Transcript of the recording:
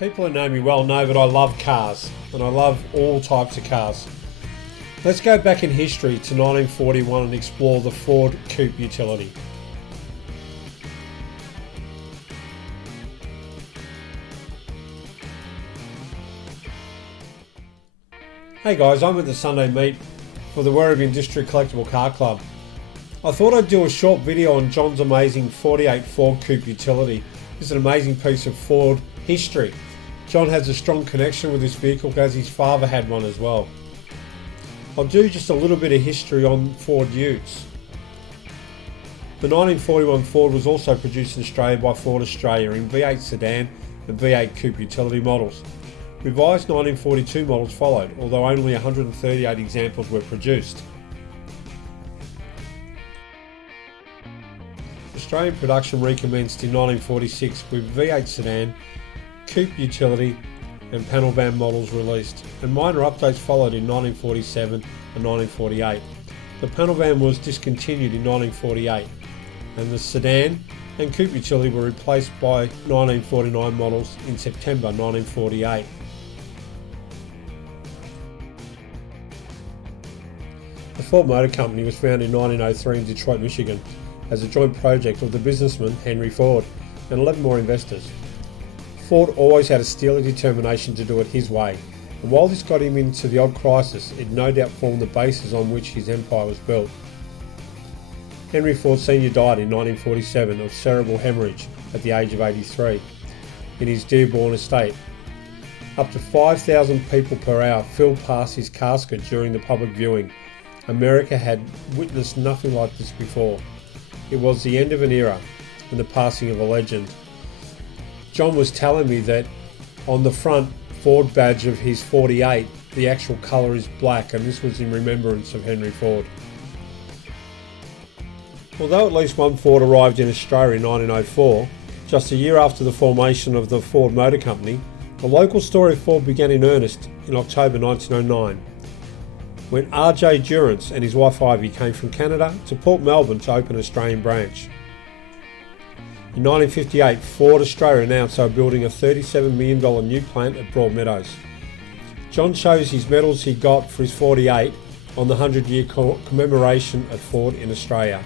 People who know me well know that I love cars, and I love all types of cars. Let's go back in history to 1941 and explore the Ford Coupe utility. Hey guys, I'm at the Sunday meet for the Werribee District Collectible Car Club. I thought I'd do a short video on John's amazing 48 Ford Coupe utility. It's an amazing piece of Ford history. John has a strong connection with this vehicle as his father had one as well. I'll do just a little bit of history on Ford Utes. The 1941 Ford was also produced in Australia by Ford Australia in V8 sedan and V8 coupe utility models. Revised 1942 models followed, although only 138 examples were produced. Australian production recommenced in 1946 with V8 sedan, coupe utility and panel van models released, and minor updates followed in 1947 and 1948. The panel van was discontinued in 1948, and the sedan and coupe utility were replaced by 1949 models in September 1948. The Ford Motor Company was founded in 1903 in Detroit, Michigan, as a joint project of the businessman Henry Ford and 11 more investors. Ford always had a steely determination to do it his way, and while this got him into the odd crisis, it no doubt formed the basis on which his empire was built. Henry Ford Sr. died in 1947 of cerebral hemorrhage at the age of 83 in his Dearborn estate. Up to 5,000 people per hour filled past his casket during the public viewing. America had witnessed nothing like this before. It was the end of an era and the passing of a legend. John was telling me that on the front Ford badge of his 48, the actual colour is black, and this was in remembrance of Henry Ford. Although at least one Ford arrived in Australia in 1904, just a year after the formation of the Ford Motor Company, the local story of Ford began in earnest in October 1909, when R.J. Durrance and his wife Ivy came from Canada to Port Melbourne to open an Australian branch. In 1958, Ford Australia announced they were building a $37 million new plant at Broadmeadows. John shows his medals he got for his 48 on the 100-year commemoration at Ford in Australia.